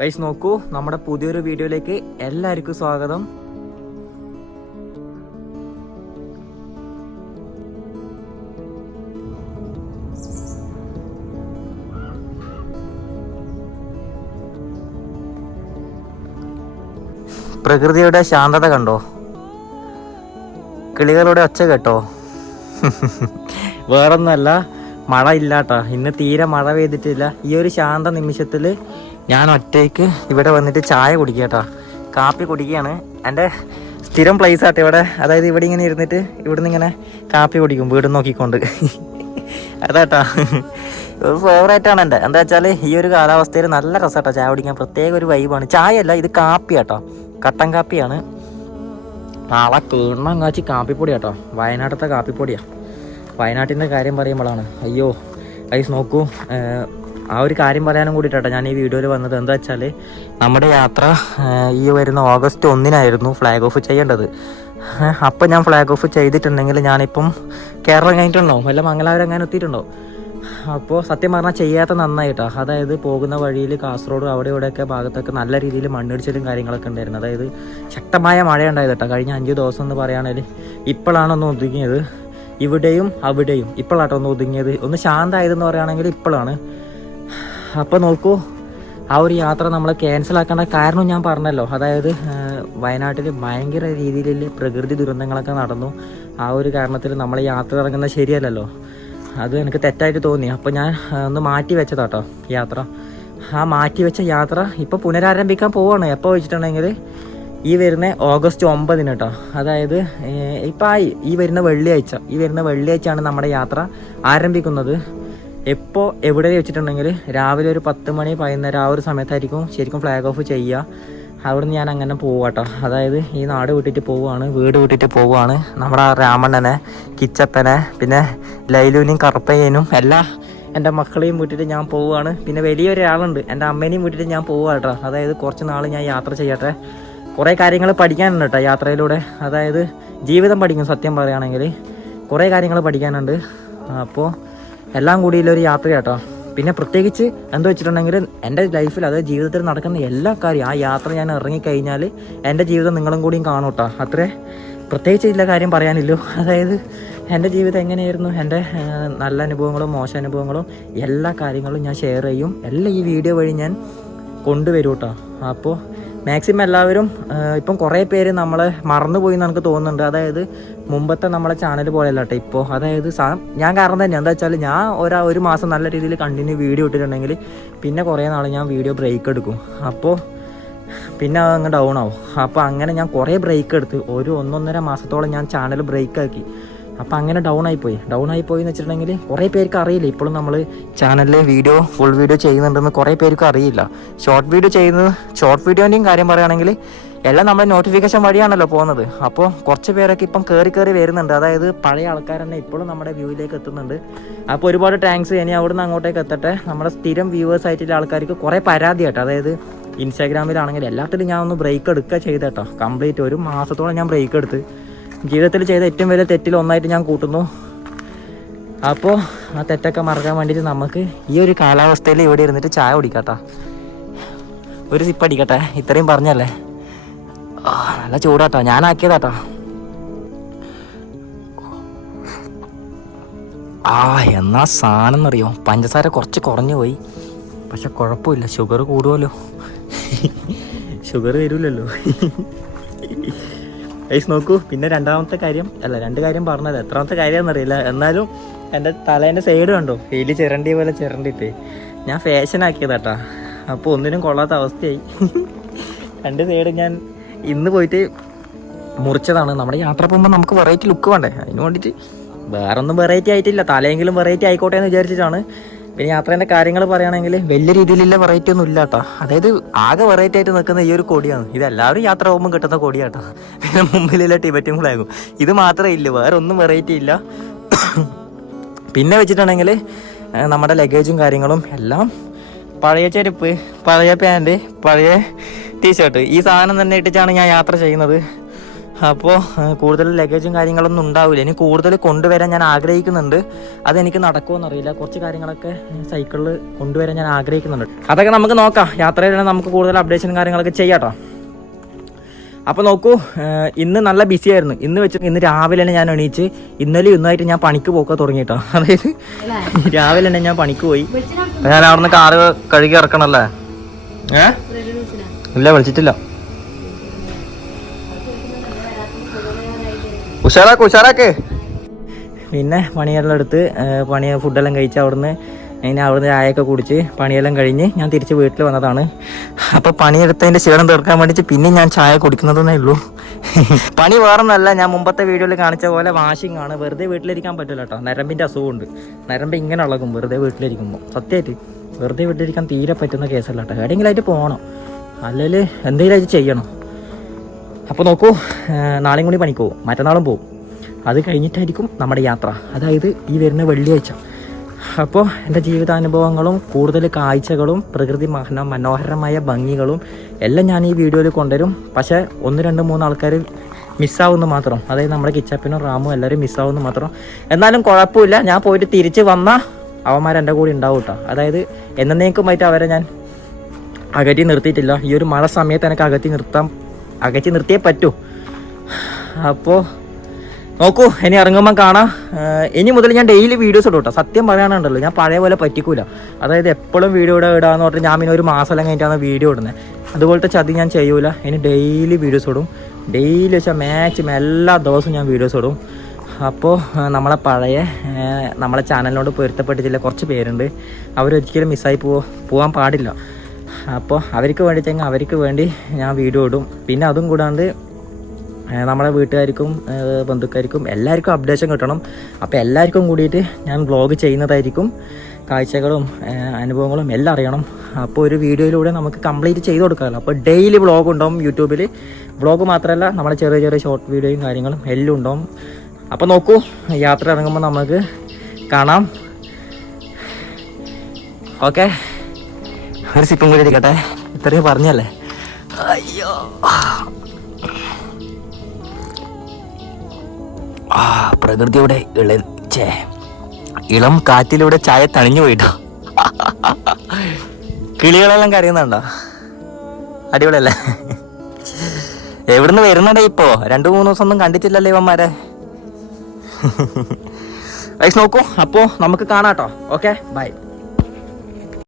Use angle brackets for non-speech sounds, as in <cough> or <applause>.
Guys നോക്കൂ നമ്മുടെ പുതിയൊരു വീഡിയോയിലേക്ക് എല്ലാവർക്കും സ്വാഗതം. പ്രകൃതിയുടെ ശാന്തത കണ്ടോ? കിളികളുടെ ഒച്ച കേട്ടോ. <laughs> വേറൊന്നല്ല മഴ ഇല്ലാട്ടാ ഇന്ന് തീരെ മഴ പെയ്തിട്ടില്ല. ഈ ഒരു ശാന്ത നിമിഷത്തിൽ ഞാൻ ഒറ്റയ്ക്ക് ഇവിടെ വന്നിട്ട് ചായ കുടിക്കട്ടാ. കാപ്പി കുടിക്കുകയാണ്. എന്റെ സ്ഥിരം പ്ലേസ് ആട്ടെ ഇവിടെ. അതായത് ഇവിടെ ഇങ്ങനെ ഇരുന്നിട്ട് ഇവിടുന്ന് ഇങ്ങനെ കാപ്പി കുടിക്കും വീട് നോക്കിക്കൊണ്ട്. അതാട്ടോ. ഒരു ഫേവറേറ്റ് ആണ് എന്റെ. എന്താ വെച്ചാൽ ഈ ഒരു കാലാവസ്ഥയിൽ നല്ല രസമാട്ടോ ചായ കുടിക്കാൻ. പ്രത്യേക ഒരു വൈബാണ് ചായ അല്ല ഇത് കാപ്പി ആട്ടോ കട്ടൻ കാപ്പിയാണ്. നാളെ കീഴ്ണം കാച്ചി കാപ്പിപ്പൊടി കേട്ടോ വയനാട്ടിലത്തെ കാപ്പിപ്പൊടിയാ. വയനാട്ടിന്റെ കാര്യം പറയുമ്പോഴാണ്. അയ്യോ ഐസ് നോക്കൂ. ആ ഒരു കാര്യം പറയാനും കൂടിയിട്ടാ ഞാൻ ഈ വീഡിയോയിൽ വന്നത്. എന്താ വെച്ചാൽ നമ്മുടെ യാത്ര ഈ വരുന്ന ഓഗസ്റ്റ് ഒന്നിനായിരുന്നു ഫ്ലാഗ് ഓഫ് ചെയ്യേണ്ടത്. അപ്പം ഞാൻ ഫ്ലാഗ് ഓഫ് ചെയ്തിട്ടുണ്ടെങ്കിൽ ഞാനിപ്പം കേരളം കഴിഞ്ഞിട്ടുണ്ടോ? വല്ല മംഗലാപുരം അങ്ങനെ എത്തിയിട്ടുണ്ടോ? അപ്പോൾ സത്യം പറഞ്ഞാൽ ചെയ്യാത്ത നന്നായിട്ടാ. അതായത് പോകുന്ന വഴിയിൽ കാസർഗോഡ് അവിടെ ഇവിടെയൊക്കെ ഭാഗത്തൊക്കെ നല്ല രീതിയിൽ മണ്ണിടിച്ചിലും കാര്യങ്ങളൊക്കെ ഉണ്ടായിരുന്നു. അതായത് ശക്തമായ മഴ ഉണ്ടായത് കേട്ടോ കഴിഞ്ഞ അഞ്ച് ദിവസം എന്ന് പറയുകയാണെങ്കിൽ ഇപ്പോഴാണൊന്നും ഒതുങ്ങിയത്. ഇവിടെയും അവിടെയും ഇപ്പോഴാട്ടോ ഒന്ന് ഒതുങ്ങിയത്. ഒന്ന് ശാന്തമായതെന്ന് പറയുകയാണെങ്കിൽ ഇപ്പോഴാണ്. അപ്പോൾ നോക്കൂ ആ ഒരു യാത്ര നമ്മൾ ക്യാൻസൽ ആക്കേണ്ട കാരണം ഞാൻ പറഞ്ഞല്ലോ. അതായത് വയനാട്ടിൽ ഭയങ്കര രീതിയിൽ പ്രകൃതി ദുരന്തങ്ങളൊക്കെ നടന്നു. ആ ഒരു കാരണത്തിൽ നമ്മൾ യാത്ര ഇറങ്ങുന്നത് ശരിയല്ലല്ലോ. അത് എനിക്ക് തെറ്റായിട്ട് തോന്നി. അപ്പോൾ ഞാൻ ഒന്ന് മാറ്റി വെച്ചതാട്ടോ യാത്ര. ആ മാറ്റി വെച്ച യാത്ര ഇപ്പോൾ പുനരാരംഭിക്കാൻ പോവാണ്. എപ്പോൾ വെച്ചിട്ടുണ്ടെങ്കിൽ ഈ വരുന്ന ഓഗസ്റ്റ് ഒമ്പതിന് കേട്ടോ അതായത് ഇപ്പം ഈ വരുന്ന വെള്ളിയാഴ്ച ഈ വരുന്ന വെള്ളിയാഴ്ചയാണ് നമ്മുടെ യാത്ര ആരംഭിക്കുന്നത്. എപ്പോൾ എവിടെ വെച്ചിട്ടുണ്ടെങ്കിൽ രാവിലെ ഒരു പത്ത് മണി വൈകുന്നേരം ആ ഒരു സമയത്തായിരിക്കും ശരിക്കും ഫ്ലാഗ് ഓഫ് ചെയ്യുക. അവിടുന്ന് ഞാൻ അങ്ങനെ പോവാട്ടോ അതായത് ഈ നാട് വിട്ടിട്ട് പോവുകയാണ് വീട് വിട്ടിട്ട് പോവുകയാണ് നമ്മുടെ രാമണ്ണനെ കിച്ചപ്പനെ പിന്നെ ലൈലുവിനെയും കറുപ്പയ്യനും എല്ലാ എന്റെ മക്കളെയും വിട്ടിട്ട് ഞാൻ പോവുകയാണ് പിന്നെ വലിയൊരാളുണ്ട് എന്റെ അമ്മേനെയും വിട്ടിട്ട് ഞാൻ പോവുക കേട്ടോ അതായത് കുറച്ച് നാൾ ഞാൻ യാത്ര ചെയ്യട്ടെ. കുറേ കാര്യങ്ങൾ പഠിക്കാനുണ്ട് കേട്ടോ യാത്രയിലൂടെ. അതായത് ജീവിതം പഠിക്കും സത്യം പറയുകയാണെങ്കിൽ. കുറേ കാര്യങ്ങൾ പഠിക്കാനുണ്ട്. അപ്പോൾ എല്ലാം കൂടിയുള്ളൊരു യാത്ര കേട്ടോ പിന്നെ പ്രത്യേകിച്ച് എന്താ വെച്ചിട്ടുണ്ടെങ്കിൽ എന്റെ ലൈഫിൽ അതായത് ജീവിതത്തിൽ നടക്കുന്ന എല്ലാ കാര്യം ആ യാത്ര ഞാൻ ഇറങ്ങിക്കഴിഞ്ഞാൽ എന്റെ ജീവിതം നിങ്ങളും കൂടിയും കാണും കേട്ടോ അത്രേ പ്രത്യേകിച്ച് ഇല്ല കാര്യം പറയാനില്ലോ. അതായത് എന്റെ ജീവിതം എങ്ങനെയായിരുന്നു? എന്റെ നല്ല അനുഭവങ്ങളും മോശം അനുഭവങ്ങളും എല്ലാ കാര്യങ്ങളും ഞാൻ ഷെയർ ചെയ്യും. എല്ലാം ഈ വീഡിയോ വഴി ഞാൻ കൊണ്ടുവരും കേട്ടോ അപ്പോൾ മാക്സിമം എല്ലാവരും ഇപ്പം കുറേ പേര് നമ്മൾ മറന്നുപോയി എന്ന് എനിക്ക് തോന്നുന്നുണ്ട്. അതായത് മുമ്പത്തെ നമ്മളെ ചാനൽ പോലെയല്ല കേട്ടോ ഇപ്പോൾ അതായത് ഞാൻ കാരണം തന്നെ എന്താ വെച്ചാൽ ഞാൻ ഒരാ ഒരു മാസം നല്ല രീതിയിൽ കണ്ടിന്യൂ വീഡിയോ ഇട്ടിട്ടുണ്ടെങ്കിൽ പിന്നെ കുറേ നാൾ ഞാൻ വീഡിയോ ബ്രേക്ക് എടുക്കും. അപ്പോൾ പിന്നെ അതങ്ങ് ഡൗൺ ആവും. അപ്പോൾ അങ്ങനെ ഞാൻ കുറേ ബ്രേക്ക് എടുത്ത് ഒരു ഒന്നൊന്നര മാസത്തോളം ഞാൻ ചാനൽ ബ്രേക്ക് ആക്കി. അപ്പോൾ അങ്ങനെ ഡൗൺ ആയിപ്പോയി. ഡൗൺ ആയിപ്പോയി എന്ന് വെച്ചിട്ടുണ്ടെങ്കിൽ കുറേ പേർക്ക് അറിയില്ല. ഇപ്പോഴും നമ്മൾ ചാനലിൽ വീഡിയോ ഫുൾ വീഡിയോ ചെയ്യുന്നുണ്ടെന്ന് കുറേ പേർക്ക് അറിയില്ല. ഷോർട്ട് വീഡിയോ ചെയ്യുന്നത് ഷോർട്ട് വീഡിയോന്റെയും കാര്യം പറയുകയാണെങ്കിൽ എല്ലാം നമ്മൾ നോട്ടിഫിക്കേഷൻ വഴിയാണല്ലോ പോകുന്നത്. അപ്പോൾ കുറച്ച് പേരൊക്കെ ഇപ്പം കയറി കയറി വരുന്നുണ്ട്. അതായത് പഴയ ആൾക്കാർ തന്നെ ഇപ്പോഴും നമ്മുടെ വ്യൂയിലേക്ക് എത്തുന്നുണ്ട്. അപ്പോൾ ഒരുപാട് താങ്ക്സ് ഇനി അവിടുന്ന് അങ്ങോട്ടേക്ക് എത്തട്ടെ. നമ്മുടെ സ്ഥിരം വ്യൂവേഴ്സ് ആയിട്ടുള്ള ആൾക്കാർക്ക് കുറേ പരാതി കേട്ടോ അതായത് ഇൻസ്റ്റാഗ്രാമിലാണെങ്കിൽ എല്ലാത്തിലും ഞാൻ ഒന്ന് ബ്രേക്ക് എടുക്കുക ചെയ്തേട്ടോ. കംപ്ലീറ്റ് ഒരു മാസത്തോളം ഞാൻ ബ്രേക്ക് എടുത്ത്. ജീവിതത്തിൽ ചെയ്ത ഏറ്റവും വലിയ തെറ്റിൽ ഒന്നായിട്ട് ഞാൻ കൂട്ടുന്നു. അപ്പോൾ ആ തെറ്റൊക്കെ മറക്കാൻ വേണ്ടിയിട്ട് നമുക്ക് ഈ ഒരു കാലാവസ്ഥയിൽ ഇവിടെ ഇരുന്നിട്ട് ചായ കുടിക്കാട്ടാ. ഒരു സിപ്പ് അടിക്കട്ടെ? ഇത്രയും പറഞ്ഞല്ലേ? നല്ല ചൂടാട്ടോ. ഞാനാക്കിയതാട്ടോ. ആ എന്നാ സാധനം എന്നറിയോ പഞ്ചസാര കുറച്ച് കുറഞ്ഞു പോയി. പക്ഷെ കുഴപ്പമില്ല. ഷുഗർ കൂടുമല്ലോ. ഷുഗർ വരില്ലല്ലോ ഐസ് നോക്കൂ. പിന്നെ രണ്ടാമത്തെ കാര്യം അല്ല രണ്ട് കാര്യം പറഞ്ഞത്. എത്രാമത്തെ കാര്യം അറിയില്ല. എന്നാലും എന്റെ തലേന്റെ സൈഡ് കണ്ടോ? വെയിൽ ചിരണ്ടി പോലെ ചിരണ്ടിട്ട്. ഞാൻ ഫാഷൻ ആക്കിയതാട്ടാ. അപ്പോൾ ഒന്നിനും കൊള്ളാത്ത അവസ്ഥയായി. രണ്ട് സൈഡ് ഞാൻ ഇന്ന് പോയിട്ട് മുറിച്ചതാണ്. നമ്മുടെ യാത്ര പോകുമ്പോൾ നമുക്ക് വെറൈറ്റി ലുക്ക് വേണ്ടേ? അതിന് വേണ്ടിയിട്ട് വേറൊന്നും വെറൈറ്റി ആയിട്ടില്ല. തലയെങ്കിലും വെറൈറ്റി ആയിക്കോട്ടെ എന്ന് വിചാരിച്ചിട്ടാണ്. പിന്നെ യാത്രേന്റെ കാര്യങ്ങൾ പറയുകയാണെങ്കിൽ വലിയ രീതിയിലുള്ള വെറൈറ്റി ഒന്നും ഇല്ല കേട്ടോ അതായത് ആകെ വെറൈറ്റി ആയിട്ട് നിൽക്കുന്ന ഈ ഒരു കൊടിയാണ്. ഇത് എല്ലാവരും യാത്ര പോകുമ്പോൾ കിട്ടുന്ന കൊടിയാട്ടോ. പിന്നെ മുമ്പിലുള്ള ടിബറ്റും ഫ്ലാഗും. ഇത് മാത്രമേ ഇല്ല. വേറെ ഒന്നും വെറൈറ്റി ഇല്ല. പിന്നെ വെച്ചിട്ടുണ്ടെങ്കിൽ നമ്മുടെ ലഗേജും കാര്യങ്ങളും എല്ലാം പഴയ ചെരുപ്പ് പഴയ പാന്റ് പഴയ ടീഷർട്ട് ഈ സാധനം തന്നെ ഇട്ടിട്ടാണ് ഞാൻ യാത്ര ചെയ്യുന്നത്. അപ്പോൾ കൂടുതൽ ലഗേജും കാര്യങ്ങളൊന്നും ഉണ്ടാവില്ല ഇനി കൂടുതൽ കൊണ്ടുവരാൻ ഞാൻ ആഗ്രഹിക്കുന്നുണ്ട്. അതെനിക്ക് നടക്കുമെന്നറിയില്ല കുറച്ച് കാര്യങ്ങളൊക്കെ സൈക്കിളിൽ കൊണ്ടുവരാൻ ഞാൻ ആഗ്രഹിക്കുന്നുണ്ട്. അതൊക്കെ നമുക്ക് നോക്കാം. യാത്രയിൽ നമുക്ക് കൂടുതൽ അപ്ഡേഷനും കാര്യങ്ങളൊക്കെ ചെയ്യാട്ടോ അപ്പോൾ നോക്കൂ ഇന്ന് നല്ല ബിസി ആയിരുന്നു. ഇന്ന് വെച്ച് ഇന്ന് രാവിലെ തന്നെ ഞാൻ എണീച്ച് ഇന്നലെ ഇന്നായിട്ട് ഞാൻ പണിക്ക് പോക്കാൻ തുടങ്ങിയിട്ടോ അതായത് രാവിലെ തന്നെ ഞാൻ പണിക്ക് പോയി. ഞാൻ അവിടുന്ന് കാറ് കഴുകി ഇറക്കണല്ലേ? ഏ? ഇല്ല വിളിച്ചിട്ടില്ല. ഉഷാറാക്ക് ഉഷാറാക്ക്. പിന്നെ പണിയെല്ലാം എടുത്ത് പണി ഫുഡെല്ലാം കഴിച്ച് അവിടുന്ന് അതിന് അവിടുന്ന് ചായയൊക്കെ കുടിച്ച് പണിയെല്ലാം കഴിഞ്ഞ് ഞാൻ തിരിച്ച് വീട്ടിൽ വന്നതാണ്. അപ്പോൾ പണിയെടുത്തതിന്റെ ക്ഷീണം തീർക്കാൻ വേണ്ടിയിട്ട് പിന്നെ ഞാൻ ചായ കുടിക്കുന്നതെന്നേ ഉള്ളൂ. പണി വേറൊന്നല്ല ഞാൻ മുമ്പത്തെ വീഡിയോയിൽ കാണിച്ച പോലെ വാഷിംഗ് ആണ്. വെറുതെ വീട്ടിലിരിക്കാൻ പറ്റില്ല കേട്ടോ നരമ്പിന്റെ അസുഖമുണ്ട്. നരമ്പ് ഇങ്ങനെ ഇളകും വെറുതെ വീട്ടിലിരിക്കുമ്പോൾ സത്യമായിട്ട് വെറുതെ വീട്ടിലിരിക്കാൻ തീരെ പറ്റുന്ന കേസല്ല കേട്ടോ എവിടെയെങ്കിലും ആയിട്ട് പോകണം അല്ലെങ്കിൽ എന്തെങ്കിലും ആയിട്ട് ചെയ്യണം. അപ്പോൾ നോക്കൂ നാളെയും കൂടി പണിക്ക് പോകും. മറ്റന്നാളും പോകും. അത് കഴിഞ്ഞിട്ടായിരിക്കും നമ്മുടെ യാത്ര. അതായത് ഈ വരുന്ന വെള്ളിയാഴ്ച. അപ്പോൾ എന്റെ ജീവിതാനുഭവങ്ങളും കൂടുതൽ കാഴ്ചകളും പ്രകൃതി മഹന മനോഹരമായ ഭംഗികളും എല്ലാം ഞാൻ ഈ വീഡിയോയിൽ കൊണ്ടുവരും. പക്ഷേ ഒന്ന് രണ്ട് മൂന്ന് ആൾക്കാർ മിസ്സാവുന്നു മാത്രം. അതായത് നമ്മുടെ കിച്ചപ്പിനും റാമും എല്ലാവരും മിസ്സാവുന്നു മാത്രം. എന്നാലും കുഴപ്പമില്ല. ഞാൻ പോയിട്ട് തിരിച്ച് വന്നാൽ അവന്മാർ എന്റെ കൂടെ ഉണ്ടാവും കേട്ടോ അതായത് എന്നേക്കുമായിട്ട് അവരെ ഞാൻ അകറ്റി നിർത്തിയിട്ടില്ല. ഈ ഒരു മഴ സമയത്ത് എനിക്ക് അകറ്റി നിർത്താൻ അകറ്റി നിർത്തിയേ പറ്റൂ. അപ്പോൾ നോക്കൂ ഇനി ഇറങ്ങുമ്പോൾ കാണാം. ഇനി മുതൽ ഞാൻ ഡെയിലി വീഡിയോസ് ഇടും കേട്ടോ സത്യം പറയാനുണ്ടല്ലോ ഞാൻ പഴയ പോലെ പറ്റിക്കൂല. അതായത് എപ്പോഴും വീഡിയോ ഇടുക ഇടാന്ന് പറഞ്ഞിട്ട് ഞാൻ പിന്നെ ഒരു മാസം കഴിഞ്ഞിട്ടാണ് വീഡിയോ ഇടുന്നത് അതുപോലത്തെ ചതി ഞാൻ ചെയ്യൂല. ഇനി ഡെയിലി വീഡിയോസ് ഇടും. ഡെയിലി വെച്ചാൽ മാക്സിമം എല്ലാ ദിവസവും ഞാൻ വീഡിയോസ് ഇടും. അപ്പോൾ നമ്മളെ പഴയ നമ്മളെ ചാനലിനോട് പൊരുത്തപ്പെട്ടിട്ടില്ല കുറച്ച് പേരുണ്ട്. അവരൊരിക്കലും മിസ്സായി പോവാൻ പാടില്ല. അപ്പോൾ അവർക്ക് വേണ്ടിയിട്ടെങ്കിൽ അവർക്ക് വേണ്ടി ഞാൻ വീഡിയോ ഇടും. പിന്നെ അതും കൂടാണ്ട് നമ്മുടെ നമ്മളെ വീട്ടുകാർക്കും ബന്ധുക്കാർക്കും എല്ലാവർക്കും അപ്ഡേഷൻ കിട്ടണം. അപ്പോൾ എല്ലാവർക്കും കൂടിയിട്ട് ഞാൻ വ്ളോഗ് ചെയ്യുന്നതായിരിക്കും. കാഴ്ചകളും അനുഭവങ്ങളും എല്ലാം അറിയണം. അപ്പോൾ ഒരു വീഡിയോയിലൂടെ നമുക്ക് കംപ്ലീറ്റ് ചെയ്ത് കൊടുക്കാമല്ലോ. അപ്പോൾ ഡെയിലി വ്ളോഗ് ഉണ്ടാവും യൂട്യൂബിൽ വ്ളോഗ് മാത്രമല്ല നമ്മളെ ചെറിയ ചെറിയ ഷോർട്ട് വീഡിയോയും കാര്യങ്ങളും എല്ലാം ഉണ്ടാവും. അപ്പോൾ നോക്കൂ യാത്ര ഇറങ്ങുമ്പോൾ നമുക്ക് കാണാം. ഓക്കെ? ഒരു സിപ്പും കൂടി ഇരിക്കട്ടെ ഇത്രയും പറഞ്ഞല്ലേ? അയ്യോ. ആ പ്രകൃതിയുടെ ഇള ചേ ഇളം കാറ്റിലൂടെ ചായ തണിഞ്ഞു പോയിട്ടോ. കിളികളെല്ലാം കരയുന്നുണ്ടോ? അടിപൊളിയല്ലേ? എവിടുന്ന് വരുന്നുണ്ടേ ഇപ്പോ? രണ്ടു മൂന്ന് ദിവസം ഒന്നും കണ്ടിട്ടില്ലല്ലേ ഇവന്മാരെ. വൈസ് നോക്കൂ അപ്പോ നമുക്ക് കാണാട്ടോ. Okay bye.